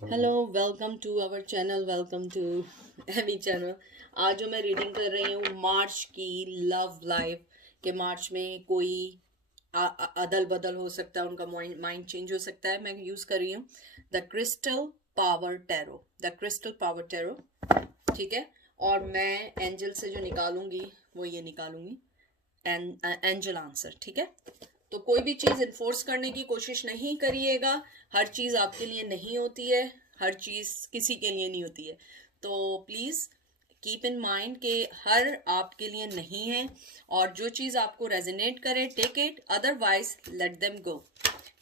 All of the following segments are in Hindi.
Hello, welcome to our channel, welcome to Amy channel. आज जो मैं रीडिंग कर रही हूँ मार्च की लव लाइफ के मार्च में कोई अदल बदल हो सकता है, उनका माइंड चेंज हो सकता है। मैं यूज कर रही हूँ the crystal power tarot, the crystal power tarot. ठीक है। और मैं एंजल से जो निकालूंगी वो ये निकालूंगी, एंजल आंसर। ठीक है। तो कोई भी चीज इन्फोर्स करने की कोशिश नहीं करिएगा। हर चीज आपके लिए नहीं होती है, हर चीज किसी के लिए नहीं होती है। तो प्लीज कीप इन माइंड कि हर आपके लिए नहीं है, और जो चीज आपको रेजोनेट करे take it, otherwise let them go.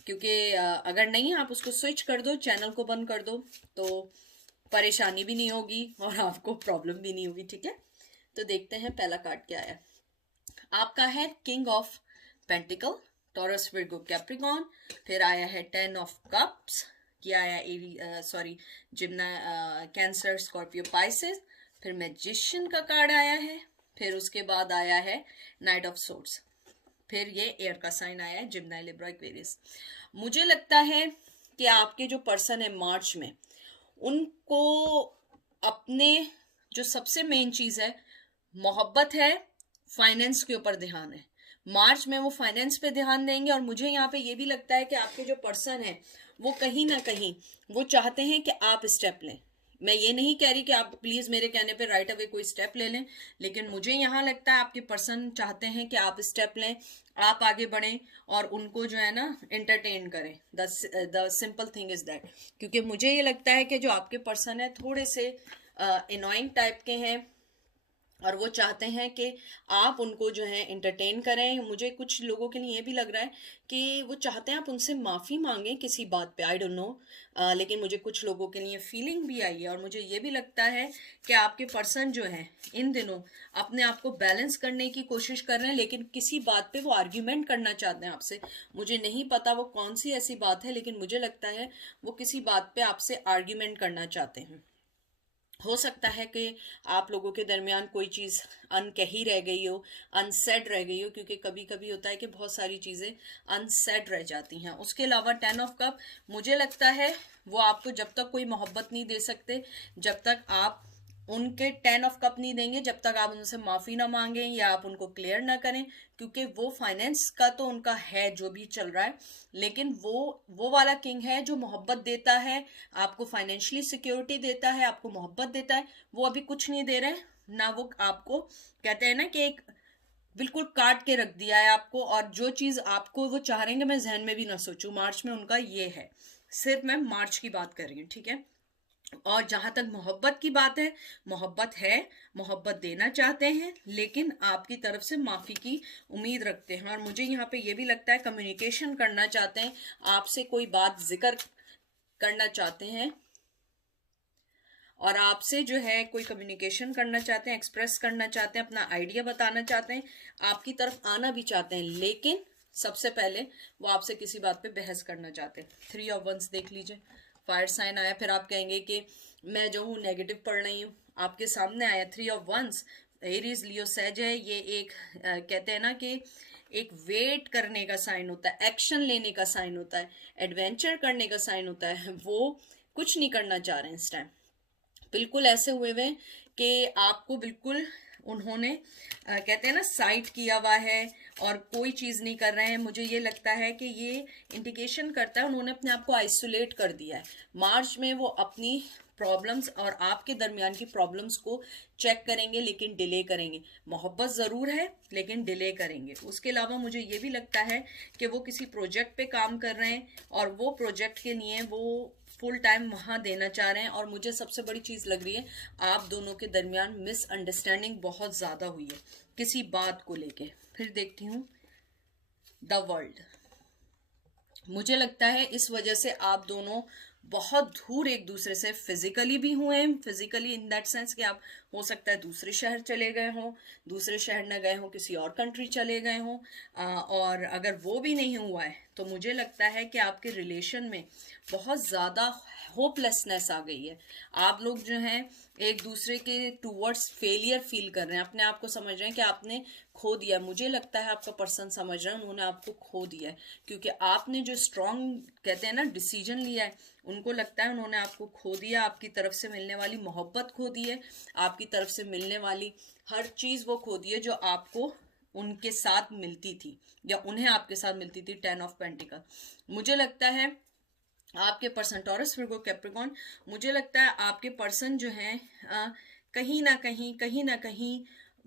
क्योंकि अगर नहीं आप उसको स्विच कर दो, चैनल को बंद कर दो, तो परेशानी भी नहीं होगी और आपको प्रॉब्लम भी नहीं होगी। ठीक है। तो देखते हैं पहला कार्ड क्या है। आपका है king of pentacle, taurus Virgo Capricorn. फिर आया है 10 ऑफ कप्स, ये आया सॉरी जिम्ना कैंसर स्कॉर्पियो पाइसेस। फिर मैजिशियन का कार्ड आया है। फिर उसके बाद आया है नाइट ऑफ सोर्ड्स। फिर ये एयर का साइन आया है, जिम्ना लिब्रा एक्वेरियस। मुझे लगता है कि आपके जो पर्सन है मार्च में, उनको अपने जो सबसे मेन चीज है मोहब्बत है, फाइनेंस के ऊपर ध्यान है। मार्च में वो फाइनेंस पे ध्यान देंगे। और मुझे यहाँ पे ये भी लगता है कि आपके जो पर्सन है वो कहीं ना कहीं वो चाहते हैं कि आप स्टेप लें। मैं ये नहीं कह रही कि आप प्लीज मेरे कहने पे राइट अवे कोई स्टेप ले लें, लेकिन मुझे यहाँ लगता है आपके पर्सन चाहते हैं कि आप स्टेप लें, आप आगे बढ़ें और उनको जो है ना एंटरटेन करें। The simple thing is that. क्योंकि मुझे ये लगता है कि जो आपके पर्सन है थोड़े से इनोइंग टाइप के हैं, और वो चाहते हैं कि आप उनको जो है एंटरटेन करें। मुझे कुछ लोगों के लिए ये भी लग रहा है कि वो चाहते हैं आप उनसे माफ़ी मांगें किसी बात पे, आई डोंट नो। लेकिन मुझे कुछ लोगों के लिए फीलिंग भी आई है, और मुझे ये भी लगता है कि आपके पर्सन जो हैं इन दिनों अपने आप को बैलेंस करने की कोशिश कर रहे हैं, लेकिन किसी बात पे वो आर्ग्यूमेंट करना चाहते हैं आपसे। मुझे नहीं पता वो कौन सी ऐसी बात है, लेकिन मुझे लगता है वो किसी बात पे आपसे आर्ग्यूमेंट करना चाहते हैं। हो सकता है कि आप लोगों के दरमियान कोई चीज़ अनकही रह गई हो, अनसेड रह गई हो, क्योंकि कभी कभी होता है कि बहुत सारी चीज़ें अनसेड रह जाती हैं। उसके अलावा 10 ऑफ कप, मुझे लगता है वो आपको जब तक कोई मोहब्बत नहीं दे सकते, जब तक आप उनके 10 ऑफ कप नहीं देंगे, जब तक आप उनसे माफ़ी ना मांगें या आप उनको क्लियर ना करें। क्योंकि वो फाइनेंस का तो उनका है जो भी चल रहा है, लेकिन वो वाला किंग है जो मोहब्बत देता है, आपको फाइनेंशियली सिक्योरिटी देता है, आपको मोहब्बत देता है। वो अभी कुछ नहीं दे रहे ना। वो आपको कहते हैं ना कि एक बिल्कुल काट के रख दिया है आपको, और जो चीज आपको वो चाह रहे हैं कि मैं जहन में भी ना सोचूं, मार्च में उनका ये है। सिर्फ मैं मार्च की बात कर रही हूँ। ठीक है। और जहां तक मोहब्बत की बात है, मोहब्बत है, मोहब्बत देना चाहते हैं, लेकिन आपकी तरफ से माफी की उम्मीद रखते हैं। और मुझे यहाँ पे ये भी लगता है कम्युनिकेशन करना चाहते हैं, आपसे कोई बात जिक्र करना चाहते हैं, और आपसे जो है कोई कम्युनिकेशन करना चाहते हैं, एक्सप्रेस करना चाहते हैं, अपना आइडिया बताना चाहते हैं, आपकी तरफ आना भी चाहते हैं, लेकिन सबसे पहले वो आपसे किसी बात पे बहस करना चाहते हैं। 3 ऑफ वंस देख लीजिए, फायर साइन आया। फिर आप कहेंगे कि मैं जो हूँ नेगेटिव पढ़ रही हूँ, आपके सामने आया 3 ऑफ वंस। एरीज लियो सैज है, ये एक कहते हैं ना कि एक वेट करने का साइन होता है, एक्शन लेने का साइन होता है, एडवेंचर करने का साइन होता है। वो कुछ नहीं करना चाह रहे हैं इस टाइम, बिल्कुल ऐसे हुए हुए कि आपको बिल्कुल उन्होंने कहते हैं ना साइट किया हुआ है, और कोई चीज नहीं कर रहे हैं। मुझे ये लगता है कि ये इंडिकेशन करता है उन्होंने अपने आप को आइसोलेट कर दिया है। मार्च में वो अपनी प्रॉब्लम्स और आपके दरमियान की प्रॉब्लम्स को चेक करेंगे, लेकिन डिले करेंगे। मोहब्बत ज़रूर है, लेकिन डिले करेंगे। उसके अलावा मुझे ये भी लगता है कि वो किसी प्रोजेक्ट पे काम कर रहे हैं, और वो प्रोजेक्ट के लिए वो फुल टाइम वहां देना चाह रहे हैं। और मुझे सबसे बड़ी चीज लग रही है, आप दोनों के दरमियान मिसअंडरस्टैंडिंग बहुत ज्यादा हुई है किसी बात को लेके। फिर देखती हूँ द वर्ल्ड। मुझे लगता है इस वजह से आप दोनों बहुत दूर एक दूसरे से फिजिकली भी हुए हैं, फिजिकली इन दैट सेंस कि आप हो सकता है दूसरे शहर चले गए हों, दूसरे शहर न गए हों, किसी और कंट्री चले गए हों। और अगर वो भी नहीं हुआ है तो मुझे लगता है कि आपके रिलेशन में बहुत ज़्यादा होपलेसनेस आ गई है। आप लोग जो हैं एक दूसरे के टूवर्ड्स फेलियर फील कर रहे हैं, अपने आप को समझ रहे हैं कि आपने खो दिया। मुझे लगता है आपका पर्सन समझ रहा है उन्होंने आपको खो दिया है, क्योंकि आपने जो स्ट्रॉन्ग कहते हैं ना डिसीजन लिया है, उनको लगता है उन्होंने आपको खो दिया। आपकी तरफ से मिलने वाली मोहब्बत खो दी है, आपकी तरफ से मिलने वाली हर चीज़ वो खो दी है जो आपको उनके साथ मिलती थी या उन्हें आपके साथ मिलती थी। 10 ऑफ पेंटिकल। मुझे लगता है आपके पर्सन टॉरस विर्गो कैप्रिकॉर्न, मुझे लगता है आपके पर्सन जो हैं कहीं ना कहीं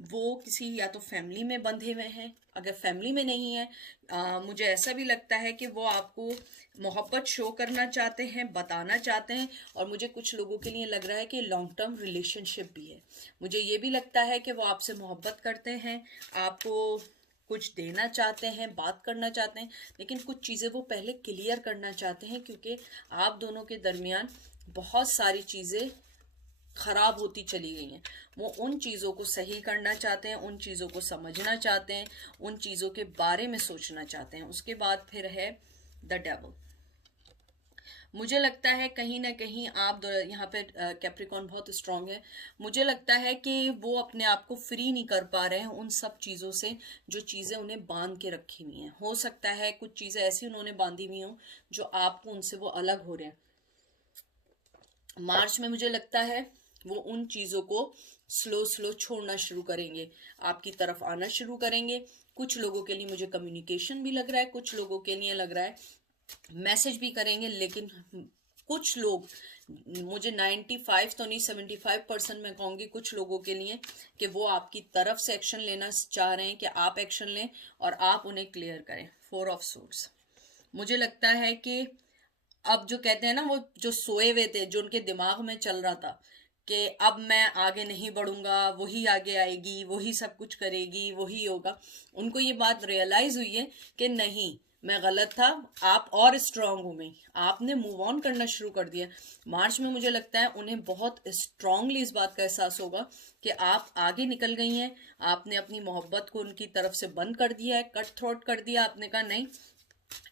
वो किसी या तो फैमिली में बंधे हुए हैं। अगर फैमिली में नहीं है, मुझे ऐसा भी लगता है कि वो आपको मोहब्बत शो करना चाहते हैं, बताना चाहते हैं। और मुझे कुछ लोगों के लिए लग रहा है कि लॉन्ग टर्म रिलेशनशिप भी है। मुझे ये भी लगता है कि वो आपसे मोहब्बत करते हैं, आपको कुछ देना चाहते हैं, बात करना चाहते हैं, लेकिन कुछ चीज़ें वो पहले क्लियर करना चाहते हैं, क्योंकि आप दोनों के दरमियान बहुत सारी चीज़ें खराब होती चली गई हैं। वो उन चीज़ों को सही करना चाहते हैं, उन चीज़ों को समझना चाहते हैं, उन चीज़ों के बारे में सोचना चाहते हैं। उसके बाद फिर है द डेविल। मुझे लगता है कहीं ना कहीं आप यहाँ पे कैप्रिकॉर्न बहुत स्ट्रांग है। मुझे लगता है कि वो अपने आप को फ्री नहीं कर पा रहे हैं उन सब चीज़ों से जो चीज़ें उन्हें बांध के रखी हुई हैं। हो सकता है कुछ चीज़ें ऐसी उन्होंने बांधी हुई हों जो आपको उनसे वो अलग हो रहे हैं। मार्च में मुझे लगता है वो उन चीज़ों को स्लो छोड़ना शुरू करेंगे, आपकी तरफ आना शुरू करेंगे। कुछ लोगों के लिए मुझे कम्युनिकेशन भी लग रहा है, कुछ लोगों के लिए लग रहा है मैसेज भी करेंगे। लेकिन कुछ लोग, मुझे 95 तो नहीं 75% मैं कहूँगी कुछ लोगों के लिए, कि वो आपकी तरफ से एक्शन लेना चाह रहे हैं कि आप एक्शन लें और आप उन्हें क्लियर करें। 4 ऑफ सोर्ड्स। मुझे लगता है कि अब जो कहते हैं ना, वो जो सोए हुए थे, जो उनके दिमाग में चल रहा था कि अब मैं आगे नहीं बढ़ूंगा, वही आगे आएगी, वही सब कुछ करेगी, वही होगा, उनको ये बात रियलाइज हुई है कि नहीं, मैं गलत था, आप और स्ट्रांग हो गई, आपने मूव ऑन करना शुरू कर दिया। मार्च में मुझे लगता है उन्हें बहुत स्ट्रांगली इस बात का एहसास होगा कि आप आगे निकल गई हैं, आपने अपनी मोहब्बत को उनकी तरफ से बंद कर दिया है, कट थ्रोट कर दिया। आपने कहा नहीं,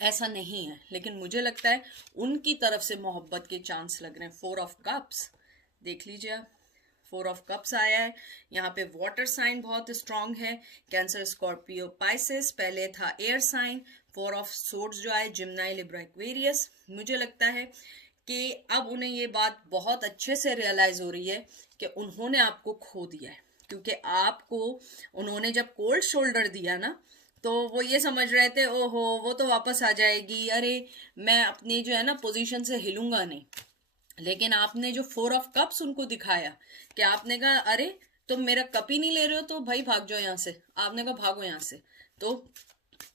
ऐसा नहीं है। लेकिन मुझे लगता है उनकी तरफ से मोहब्बत के चांस लग रहे हैं। 4 ऑफ कप्स देख लीजिए आप, 4 ऑफ कप्स आया है यहाँ पे। वाटर साइन बहुत स्ट्रांग है, कैंसर, स्कॉर्पियो, पाइसेस। पहले था एयर साइन। 4 ऑफ सोर्ड्स जो आए, जिम्नाई, लिब्रा, एक्वेरियस। मुझे लगता है कि अब उन्हें ये बात बहुत अच्छे से रियलाइज हो रही है कि उन्होंने आपको खो दिया है, क्योंकि आपको उन्होंने जब कोल्ड शोल्डर दिया ना, तो वो ये समझ रहे थे ओहो वो तो वापस आ जाएगी, अरे मैं अपनी जो है ना पोजीशन से हिलूंगा नहीं। लेकिन आपने जो 4 ऑफ कप्स उनको दिखाया कि आपने कहा अरे तुम मेरा कप ही नहीं ले रहे हो तो भाई भाग जाओ यहाँ से, आपने कहा भागो यहाँ से। तो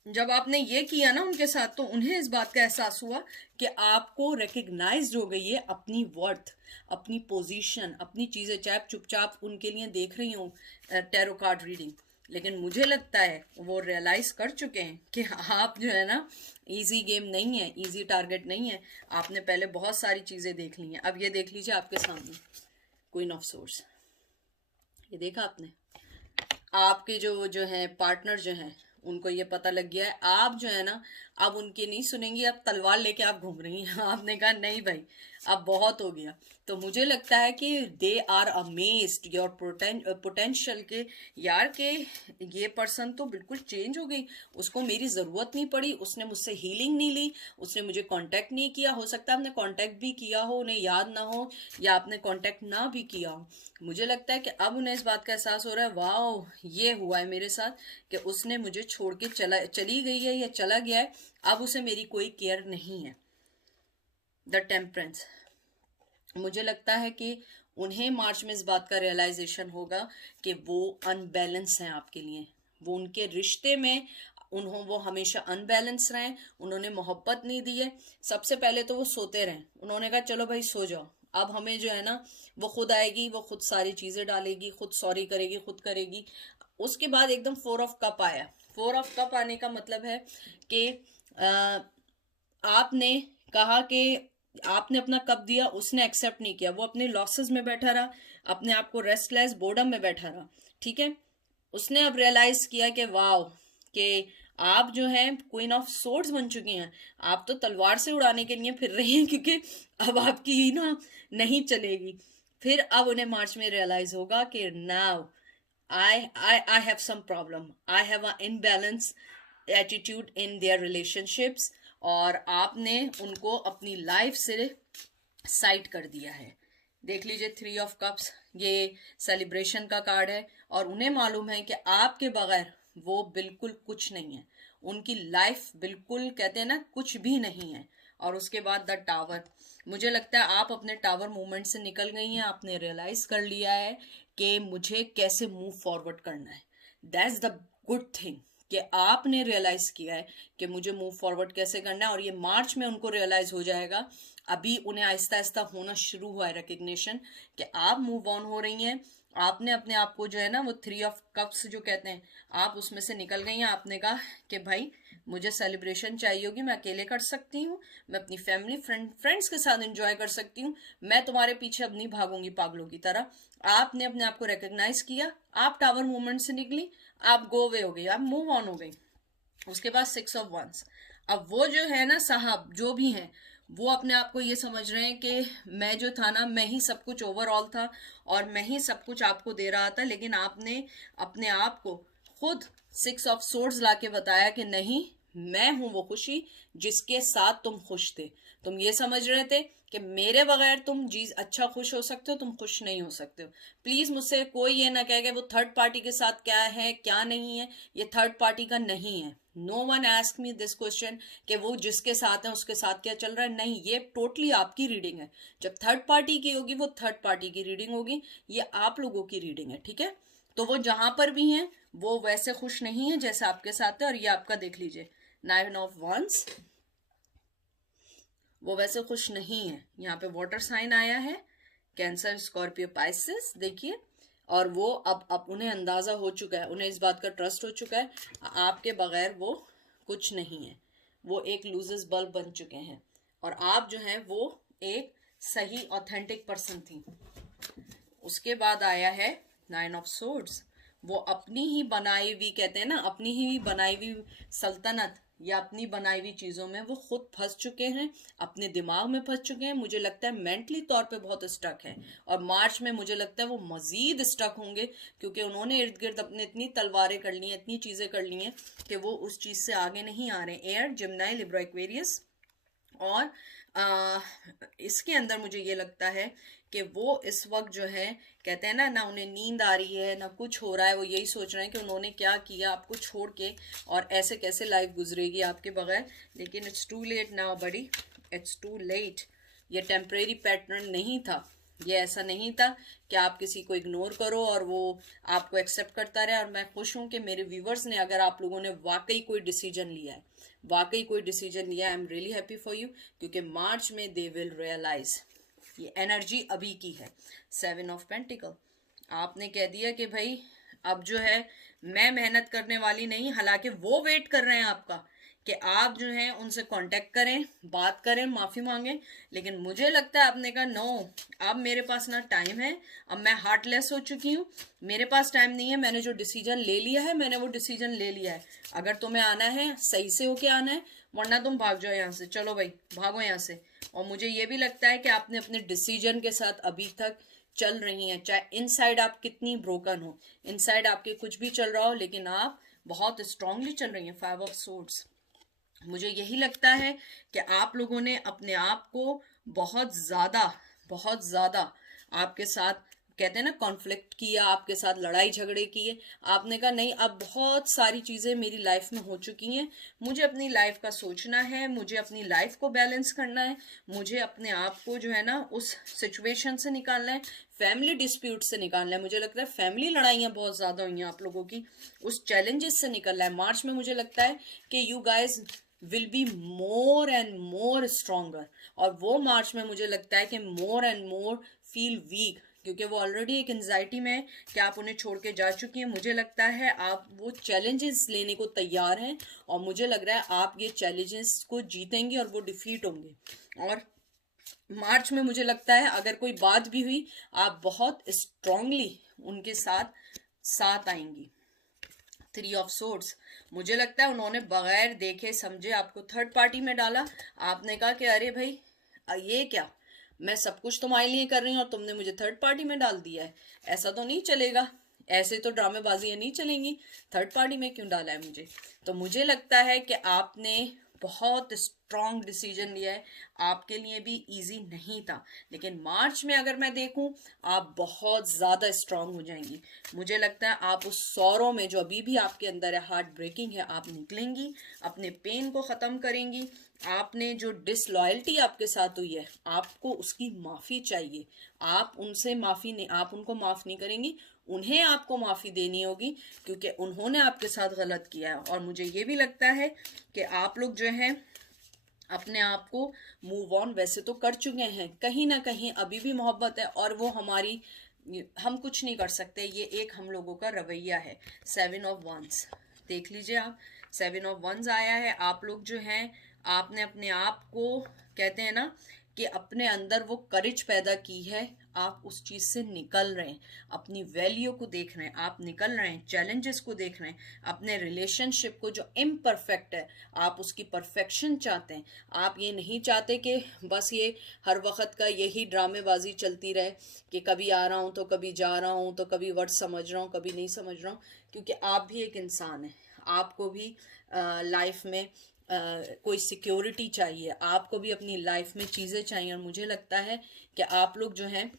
जब आपने ये किया ना उनके साथ, तो उन्हें इस बात का एहसास हुआ कि आपको रिकग्नाइज्ड हो गई है अपनी वर्थ, अपनी पोजीशन, अपनी चीजें, चाहे चुपचाप उनके लिए देख रही हूँ टैरो कार्ड रीडिंग। लेकिन मुझे लगता है वो रियलाइज कर चुके हैं कि आप जो है ना इजी गेम नहीं है, इजी टारगेट नहीं है। आपने पहले बहुत सारी चीजें देख ली हैं। अब ये देख लीजिए आपके सामने क्वीन ऑफ सोर्ड्स, ये देखा आपने। आपके जो है पार्टनर जो हैं उनको ये पता लग गया है, आप जो है ना अब उनकी नहीं सुनेंगी, अब तलवार लेके आप घूम रही हैं। आपने कहा नहीं भाई अब बहुत हो गया। तो मुझे लगता है कि they are amazed your potential के, यार के ये पर्सन तो बिल्कुल चेंज हो गई, उसको मेरी ज़रूरत नहीं पड़ी, उसने मुझसे हीलिंग नहीं ली, उसने मुझे कांटेक्ट नहीं किया। हो सकता है आपने कांटेक्ट भी किया हो, उन्हें याद ना हो, या आपने कांटेक्ट ना भी किया हो। मुझे लगता है कि अब उन्हें इस बात का एहसास हो रहा है, वाह ये हुआ है मेरे साथ कि उसने मुझे छोड़ के चली गई है या चला गया है, अब उसे मेरी कोई केयर नहीं है। The temperance. मुझे लगता है कि उन्हें मार्च में इस बात का रियलाइजेशन होगा कि वो अनबैलेंस हैं आपके लिए, वो उनके रिश्ते में वो हमेशा अनबैलेंस रहे, उन्होंने मोहब्बत नहीं दी है। सबसे पहले तो वो सोते रहे, उन्होंने कहा चलो भाई सो जाओ, अब हमें जो है ना वो खुद आएगी, वो खुद सारी चीजें डालेगी, खुद सॉरी करेगी, खुद करेगी। उसके बाद एकदम 4 ऑफ कप आया। 4 ऑफ कप आने का मतलब है कि आपने कहा कि आपने अपना कप दिया, उसने एक्सेप्ट नहीं किया, वो अपने लॉसेस में बैठा रहा, अपने आप को रेस्टलेस बोर्डम में बैठा रहा। ठीक है, उसने अब रियलाइज किया कि वाओ कि आप जो है क्वीन ऑफ सोर्ड्स बन चुकी हैं, आप तो तलवार से उड़ाने के लिए फिर रही हैं, क्योंकि अब आपकी ना नहीं चलेगी। फिर अब उन्हें मार्च में रियलाइज होगा कि now I have some problem. I have an imbalance attitude in their relationships, और आपने उनको अपनी लाइफ से साइड कर दिया है। देख लीजिए 3 ऑफ कप्स, ये सेलिब्रेशन का कार्ड है, और उन्हें मालूम है कि आपके बगैर वो बिल्कुल कुछ नहीं है, उनकी लाइफ बिल्कुल कहते हैं ना कुछ भी नहीं है। और उसके बाद द टावर, मुझे लगता है आप अपने टावर मूवमेंट से निकल गई हैं, आपने रियलाइज कर लिया है कि मुझे कैसे मूव फॉरवर्ड करना है। दैट्स द गुड थिंग कि आपने रियलाइज किया है कि मुझे मूव फॉरवर्ड कैसे करना है, और ये मार्च में उनको रियलाइज हो जाएगा। अभी उन्हें आहिस्ता आहिस्ता होना शुरू हुआ है रिकग्निशन कि आप मूव ऑन हो रही हैं। आपने अपने आप को जो है ना वो 3 ऑफ कप्स जो कहते हैं, आप उसमें से निकल गई हैं। आपने कहा कि भाई मुझे सेलिब्रेशन चाहिए होगी, मैं अकेले कर सकती हूँ, मैं अपनी फैमिली फ्रेंड्स के साथ एंजॉय कर सकती हूँ, मैं तुम्हारे पीछे अब नहीं भागूंगी पागलों की तरह। आपने अपने आप को रिकग्नाइज किया, आप टावर मूवमेंट से निकली, आप गो अवे हो गई, आप मूव ऑन हो गई। उसके बाद 6 ऑफ वंस, अब वो जो है ना साहब जो भी हैं, वो अपने आप को ये समझ रहे हैं कि मैं जो था ना, मैं ही सब कुछ ओवरऑल था और मैं ही सब कुछ आपको दे रहा था, लेकिन आपने अपने आप को खुद 6 ऑफ सोर्ड्स लाके बताया कि नहीं, मैं हूं वो खुशी जिसके साथ तुम खुश थे। तुम ये समझ रहे थे कि मेरे बगैर तुम जी अच्छा खुश हो सकते हो, तुम खुश नहीं हो सकते हो। प्लीज मुझसे कोई ये ना कहे कि वो थर्ड पार्टी के साथ क्या है क्या नहीं है, ये थर्ड पार्टी का नहीं है। No one ask me this question कि वो जिसके साथ है उसके साथ क्या चल रहा है, नहीं, ये टोटली आपकी रीडिंग है। जब थर्ड पार्टी की होगी वो थर्ड पार्टी की रीडिंग होगी, ये आप लोगों की रीडिंग है, ठीक है। तो वो जहां पर भी हैं वो वैसे खुश नहीं है जैसे आपके साथ है, और ये आपका देख लीजिए 9 ऑफ वंस, वो वैसे खुश नहीं है। यहाँ पे वाटर साइन आया है, कैंसर स्कॉर्पियो पाइसेस, देखिए। और वो अब उन्हें अंदाजा हो चुका है, उन्हें इस बात का ट्रस्ट हो चुका है आपके बगैर वो कुछ नहीं है। वो एक लूजर्स बल्ब बन चुके हैं, और आप जो है वो एक सही ऑथेंटिक पर्सन थी। उसके बाद आया है 9 ऑफ सोर्ड्स, वो अपनी ही बनाई हुई, कहते हैं ना अपनी ही बनाई हुई सल्तनत या अपनी बनाई हुई चीजों में वो खुद फंस चुके हैं, अपने दिमाग में फंस चुके हैं। मुझे लगता है मेंटली तौर पे बहुत स्टक है, और मार्च में मुझे लगता है वो मजीद स्टक होंगे, क्योंकि उन्होंने इर्द गिर्द अपने इतनी तलवारें कर ली हैं, इतनी चीजें कर ली हैं कि वो उस चीज से आगे नहीं आ रहे। एयर, जिम्नाई, लिब्रा, एक्वेरियस, और इसके अंदर मुझे ये लगता है कि वो इस वक्त जो है, कहते हैं ना उन्हें नींद आ रही है ना कुछ हो रहा है, वो यही सोच रहे हैं कि उन्होंने क्या किया आपको छोड़ के, और ऐसे कैसे लाइफ गुजरेगी आपके बगैर। लेकिन it's too late now buddy, it's too late. ये टेम्परेरी पैटर्न नहीं था, ये ऐसा नहीं था कि आप किसी को इग्नोर करो और वो आपको एक्सेप्ट करता रहे। और मैं खुश हूं कि मेरे व्यूवर्स ने, अगर आप लोगों ने वाकई कोई डिसीजन लिया है, वाकई कोई डिसीजन लिया, I am really happy for you, क्योंकि मार्च में दे विल रियलाइज। ये एनर्जी अभी की है। 7 ऑफ पेंटिकल, आपने कह दिया कि भाई अब जो है मैं मेहनत करने वाली नहीं, हालांकि वो वेट कर रहे हैं आपका कि आप जो है उनसे कांटेक्ट करें, बात करें, माफी मांगें। लेकिन मुझे लगता है आपने कहा नो, अब मेरे पास ना टाइम है, अब मैं हार्टलेस हो चुकी हूँ, मेरे पास टाइम नहीं है, मैंने जो डिसीजन ले लिया है मैंने वो डिसीजन ले लिया है। अगर तुम्हें आना है सही से होके आना है, वरना तुम भाग जाओ यहाँ से, चलो भाई भागो यहाँ से। और मुझे ये भी लगता है कि आपने अपने डिसीजन के साथ अभी तक चल रही हैं, चाहे इनसाइड आप कितनी ब्रोकन हो, इनसाइड आपके कुछ भी चल रहा हो, लेकिन आप बहुत स्ट्रांगली चल रही हैं। 5 ऑफ सोर्ड्स, मुझे यही लगता है कि आप लोगों ने अपने आप को बहुत ज्यादा आपके साथ, कहते हैं ना कॉन्फ्लिक्ट किया, आपके साथ लड़ाई झगड़े किए। आपने कहा नहीं, अब बहुत सारी चीजें मेरी लाइफ में हो चुकी हैं, मुझे अपनी लाइफ का सोचना है, मुझे अपनी लाइफ को बैलेंस करना है, मुझे अपने आप को जो है ना उस सिचुएशन से निकालना है, फैमिली डिस्प्यूट से निकालना है। मुझे लगता है फैमिली लड़ाइयाँ बहुत ज्यादा हुई हैं आप लोगों की, उस चैलेंजेस से निकलना है। मार्च में मुझे लगता है कि you guys will be more and more stronger, और वो मार्च में मुझे लगता है कि more and more feel weak, क्योंकि वो ऑलरेडी एक एंजाइटी में है कि आप उन्हें छोड़ के जा चुकी हैं। मुझे लगता है आप वो चैलेंजेस लेने को तैयार हैं, और मुझे लग रहा है आप ये चैलेंजेस को जीतेंगे और वो डिफीट होंगे। और मार्च में मुझे लगता है अगर कोई बात भी हुई, आप बहुत स्ट्रांगली उनके साथ आएंगी। 3 ऑफ सोर्ड्स, मुझे लगता है उन्होंने बगैर देखे समझे आपको थर्ड पार्टी में डाला। आपने कहा कि अरे भाई ये क्या, मैं सब कुछ तुम्हारे लिए कर रही हूँ और तुमने मुझे थर्ड पार्टी में डाल दिया है, ऐसा तो नहीं चलेगा, ऐसे तो ड्रामेबाजियां नहीं चलेंगी, थर्ड पार्टी में क्यों डाला है मुझे। तो मुझे लगता है कि आपने बहुत स्ट्रॉन्ग डिसीजन लिया है, आपके लिए भी इजी नहीं था, लेकिन मार्च में अगर मैं देखूं आप बहुत ज़्यादा स्ट्रॉन्ग हो जाएंगी। मुझे लगता है आप उस सौरों में जो अभी भी आपके अंदर है, हार्ट ब्रेकिंग है, आप निकलेंगी, अपने पेन को ख़त्म करेंगी। आपने जो डिसलॉयल्टी आपके साथ हुई है, आपको उसकी माफ़ी चाहिए। आप उनसे माफ़ी नहीं, आप उनको माफ़ नहीं करेंगी, उन्हें आपको माफ़ी देनी होगी, क्योंकि उन्होंने आपके साथ गलत किया है। और मुझे ये भी लगता है कि आप लोग जो हैं अपने आप को मूव ऑन वैसे तो कर चुके हैं, कहीं ना कहीं अभी भी मोहब्बत है और वो हमारी, हम कुछ नहीं कर सकते, ये एक हम लोगों का रवैया है। 7 ऑफ वंस देख लीजिए आप, 7 ऑफ वंस आया है। आप लोग जो हैं आपने अपने आप को, कहते हैं ना कि अपने अंदर वो करेज पैदा की है, आप उस चीज़ से निकल रहे हैं, अपनी वैल्यू को देख रहे हैं, आप निकल रहे हैं, चैलेंजेस को देख रहे हैं, अपने रिलेशनशिप को जो इम्परफेक्ट है आप उसकी परफेक्शन चाहते हैं। आप ये नहीं चाहते कि बस ये हर वक्त का यही ड्रामेबाजी चलती रहे कि कभी आ रहा हूँ तो कभी जा रहा हूँ, तो कभी वर्ड समझ रहा हूँ कभी नहीं समझ रहा हूँ, क्योंकि आप भी एक इंसान हैं, आपको भी लाइफ में कोई सिक्योरिटी चाहिए, आपको भी अपनी लाइफ में चीज़ें चाहिए। और मुझे लगता है कि आप लोग जो हैं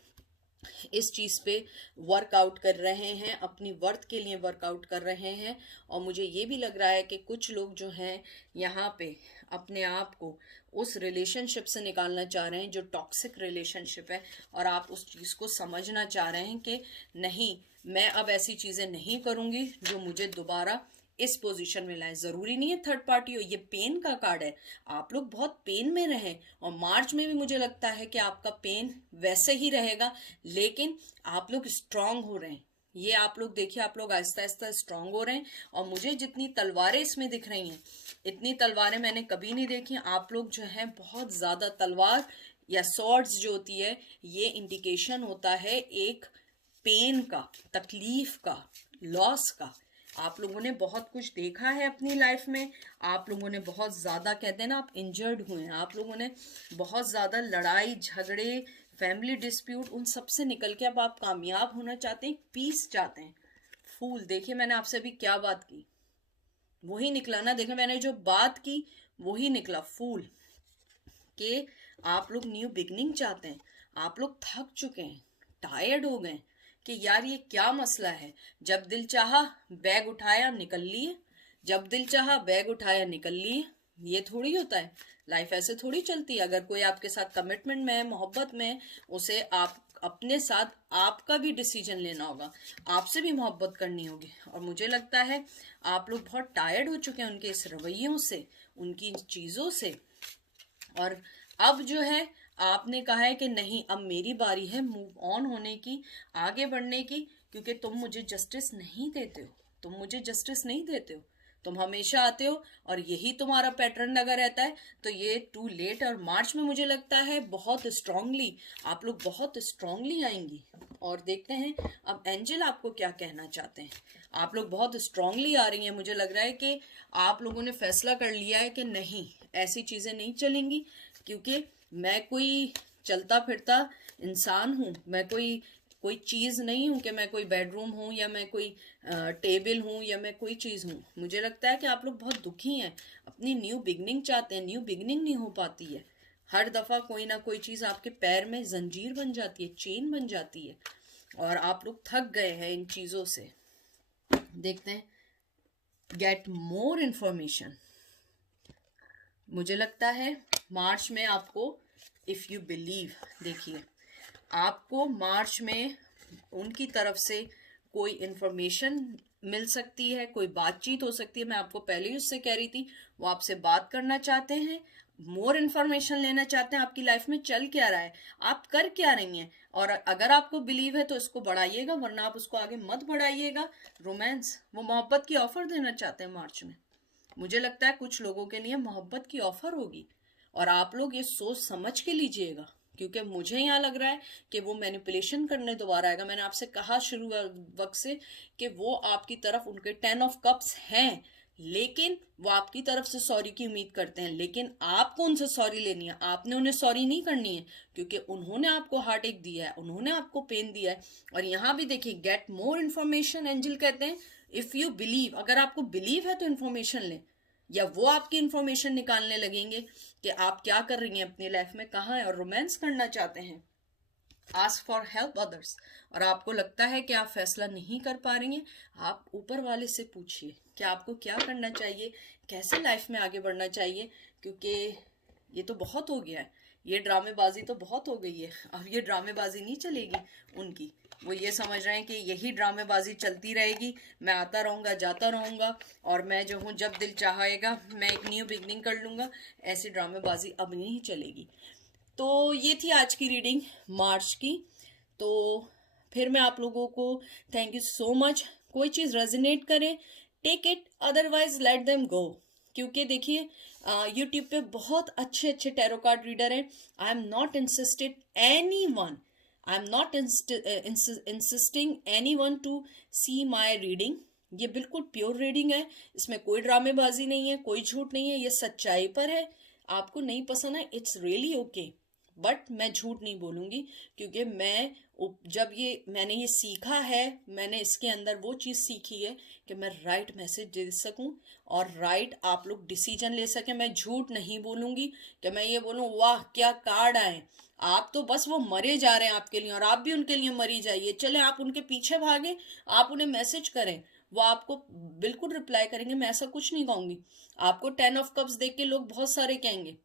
इस चीज़ पे वर्कआउट कर रहे हैं, अपनी वर्थ के लिए वर्कआउट कर रहे हैं। और मुझे ये भी लग रहा है कि कुछ लोग जो हैं यहाँ पे अपने आप को उस रिलेशनशिप से निकालना चाह रहे हैं जो टॉक्सिक रिलेशनशिप है, और आप उस चीज़ को समझना चाह रहे हैं कि नहीं, मैं अब ऐसी चीज़ें नहीं करूँगी जो मुझे दोबारा इस पोजीशन में लाए। जरूरी नहीं है थर्ड पार्टी हो, ये पेन का कार्ड है, आप लोग बहुत पेन में रहें, और मार्च में भी मुझे लगता है कि आपका पेन वैसे ही रहेगा, लेकिन आप लोग स्ट्रांग हो रहे हैं। ये आप लोग देखिए, आप लोग आहिस्ता आहिस्ता स्ट्रांग हो रहे हैं। और मुझे जितनी तलवारें इसमें दिख रही हैं, इतनी तलवारें मैंने कभी नहीं देखी। आप लोग जो है बहुत ज्यादा तलवार या सॉर्ड्स जो होती है, ये इंडिकेशन होता है एक पेन का, तकलीफ का, लॉस का। आप लोगों ने बहुत कुछ देखा है अपनी लाइफ में, आप लोगों ने बहुत ज़्यादा, कहते हैं ना, आप इंजर्ड हुए हैं, आप लोगों ने बहुत ज़्यादा लड़ाई झगड़े, फैमिली डिस्प्यूट, उन सब से निकल के अब आप कामयाब होना चाहते हैं, पीस चाहते हैं। फूल, देखिए मैंने आपसे अभी क्या बात की, वही निकला ना, देखिए मैंने जो बात की वही निकला, फूल, कि आप लोग न्यू बिगनिंग चाहते हैं, आप लोग थक चुके हैं, टायर्ड हो गए कि यार ये क्या मसला है, जब दिल चाहा बैग उठाया निकल लिए, जब दिल चाहा बैग उठाया निकल लिए। ये थोड़ी होता है, लाइफ ऐसे थोड़ी चलती है। अगर कोई आपके साथ कमिटमेंट में है, मोहब्बत में है, उसे आप अपने साथ आपका भी डिसीजन लेना होगा, आपसे भी मोहब्बत करनी होगी। और मुझे लगता है आप लोग बहुत टायर्ड हो चुके हैं उनके इस रवैयों से, उनकी चीज़ों से। और अब जो है आपने कहा है कि नहीं, अब मेरी बारी है मूव ऑन होने की, आगे बढ़ने की, क्योंकि तुम मुझे जस्टिस नहीं देते हो, तुम मुझे जस्टिस नहीं देते हो, तुम हमेशा आते हो और यही तुम्हारा पैटर्न लगा रहता है। तो ये टू लेट। और मार्च में मुझे लगता है बहुत स्ट्रांगली, आप लोग बहुत स्ट्रांगली आएंगी। और देखते हैं अब एंजल आपको क्या कहना चाहते हैं। आप लोग बहुत स्ट्रांगली आ रही हैं, मुझे लग रहा है कि आप लोगों ने फैसला कर लिया है कि नहीं, ऐसी चीज़ें नहीं चलेंगी, क्योंकि मैं कोई चलता फिरता इंसान हूँ, मैं कोई कोई चीज़ नहीं हूँ कि मैं कोई बेडरूम हूँ या मैं कोई टेबल हूँ या मैं कोई चीज़ हूँ। मुझे लगता है कि आप लोग बहुत दुखी हैं, अपनी न्यू बिगनिंग चाहते हैं, न्यू बिगनिंग नहीं हो पाती है, हर दफ़ा कोई ना कोई चीज़ आपके पैर में जंजीर बन जाती है, चेन बन जाती है, और आप लोग थक गए हैं इन चीज़ों से। देखते हैं, गेट मोर इन्फॉर्मेशन। मुझे लगता है मार्च में आपको, इफ़ यू बिलीव, देखिए आपको मार्च में उनकी तरफ से कोई इन्फॉर्मेशन मिल सकती है, कोई बातचीत हो सकती है। मैं आपको पहले ही उससे कह रही थी, वो आपसे बात करना चाहते हैं, मोर इन्फॉर्मेशन लेना चाहते हैं, आपकी लाइफ में चल क्या रहा है, आप कर क्या रही हैं। और अगर आपको बिलीव है तो इसको बढ़ाइएगा, वरना आप उसको आगे मत बढ़ाइएगा। रोमांस, वो मोहब्बत की ऑफर देना चाहते हैं मार्च में। मुझे लगता है कुछ लोगों के लिए मोहब्बत की ऑफर होगी, और आप लोग ये सोच समझ के लीजिएगा, क्योंकि मुझे यहाँ लग रहा है कि वो मैनिपुलेशन करने दोबारा आएगा। मैंने आपसे कहा शुरू वक्त से कि वो आपकी तरफ, उनके 10 ऑफ कप्स हैं, लेकिन वो आपकी तरफ से सॉरी की उम्मीद करते हैं, लेकिन आपको उनसे सॉरी लेनी है। आपने उन्हें सॉरी नहीं करनी है, क्योंकि उन्होंने आपको हार्ट एक दिया है, उन्होंने आपको पेन दिया है। और यहाँ भी देखिए, गेट मोर इन्फॉर्मेशन, एंजल कहते हैं इफ यू बिलीव, अगर आपको बिलीव है तो इन्फॉर्मेशन लें, या वो आपकी इन्फॉर्मेशन निकालने लगेंगे कि आप क्या कर रही हैं अपनी लाइफ में, कहाँ है, और रोमांस करना चाहते हैं। Ask for help others. और आपको लगता है कि आप फैसला नहीं कर पा रही हैं, आप ऊपर वाले से पूछिए कि आपको क्या करना चाहिए, कैसे लाइफ में आगे बढ़ना चाहिए, क्योंकि ये तो बहुत हो गया है, ये ड्रामेबाजी तो बहुत हो गई है। अब ये ड्रामेबाजी नहीं चलेगी उनकी। वो ये समझ रहे हैं कि यही ड्रामेबाजी चलती रहेगी, मैं आता रहूँगा, जाता रहूँगा, और मैं जो हूँ जब दिल चाहेगा मैं एक न्यू बिगनिंग कर लूँगा। ऐसी ड्रामेबाजी अब नहीं चलेगी। तो ये थी आज की रीडिंग मार्च की। तो फिर मैं आप लोगों को थैंक यू सो मच। कोई चीज़ रेजोनेट करे, take it, otherwise let them go. क्योंकि देखिए यूट्यूब पे बहुत अच्छे अच्छे टैरो कार्ड रीडर हैं। I am not insisted any one, I am not insisting any one to see my reading. ये बिल्कुल प्योर रीडिंग है, इसमें कोई ड्रामेबाजी नहीं है, कोई झूठ नहीं है, ये सच्चाई पर है। आपको नहीं पसंद है, इट्स रियली ओके, बट मैं झूठ नहीं बोलूंगी, क्योंकि मैंने ये सीखा है, मैंने इसके अंदर वो चीज़ सीखी है कि मैं राइट मैसेज दे सकूं और राइट आप लोग डिसीजन ले सकें। मैं झूठ नहीं बोलूंगी कि मैं ये बोलूं वाह क्या कार्ड आए, आप तो बस वो मरे जा रहे हैं आपके लिए, और आप भी उनके लिए मरी जाइए। चले आप उनके पीछे भागे, आप उन्हें मैसेज करें, वो आपको बिल्कुल रिप्लाई करेंगे। मैं ऐसा कुछ नहीं कहूंगी। आपको 10 ऑफ कप्स देख के लोग बहुत सारे कहेंगे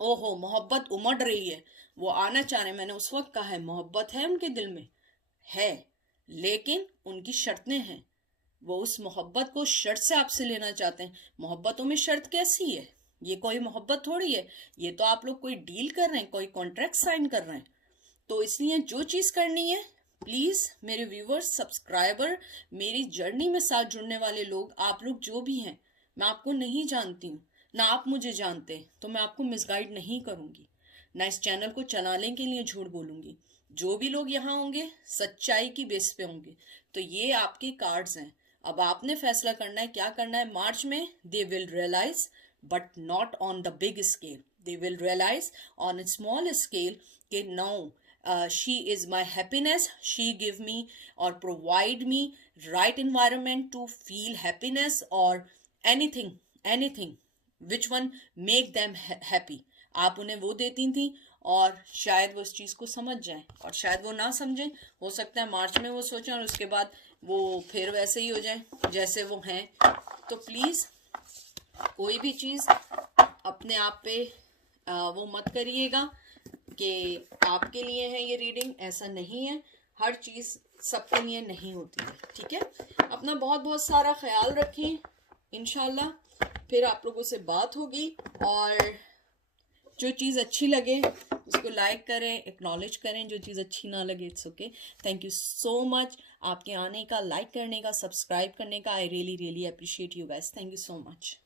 ओहो मोहब्बत उमड़ रही है, वो आना चाह रहे हैं। मैंने उस वक्त कहा है मोहब्बत है उनके दिल में है, लेकिन उनकी शर्तें हैं। वो उस मोहब्बत को शर्त से आपसे लेना चाहते हैं। मोहब्बतों में शर्त कैसी है? ये कोई मोहब्बत थोड़ी है, ये तो आप लोग कोई डील कर रहे हैं, कोई कॉन्ट्रैक्ट साइन कर रहे हैं। तो इसलिए जो चीज करनी है, प्लीज मेरे व्यूवर्स, सब्सक्राइबर, मेरी जर्नी में साथ जुड़ने वाले लोग, आप लोग जो भी हैं, मैं आपको नहीं जानती हूँ, ना आप मुझे जानते, तो मैं आपको मिसगाइड नहीं करूंगी, ना इस चैनल को चलाने के लिए झूठ बोलूंगी। जो भी लोग यहाँ होंगे सच्चाई की बेस पे होंगे। तो ये आपके कार्ड्स हैं, अब आपने फैसला करना है क्या करना है। मार्च में they will realise, but not on the big scale, they will realise on a small scale कि no she is my happiness, she give me or provide me right environment to feel happiness or anything which one make them happy। आप उन्हें वो देती थी और शायद वो इस चीज़ को समझ जाएं, और शायद वो ना समझें। हो सकता है मार्च में वो सोचें और उसके बाद वो फिर वैसे ही हो जाए जैसे वो हैं। तो प्लीज़ कोई भी चीज़ अपने आप पे वो मत करिएगा कि आपके लिए है ये रीडिंग, ऐसा नहीं है। हर चीज़ सबके लिए नहीं होती है, ठीक है। अपना बहुत बहुत सारा ख्याल रखें, इंशाल्लाह फिर आप लोगों से बात होगी। और जो चीज़ अच्छी लगे उसको लाइक करें, एक्नॉलेज करें, जो चीज़ अच्छी ना लगे it's okay. Thank you so much आपके आने का, लाइक करने का, सब्सक्राइब करने का। I really appreciate you guys. Thank you so much.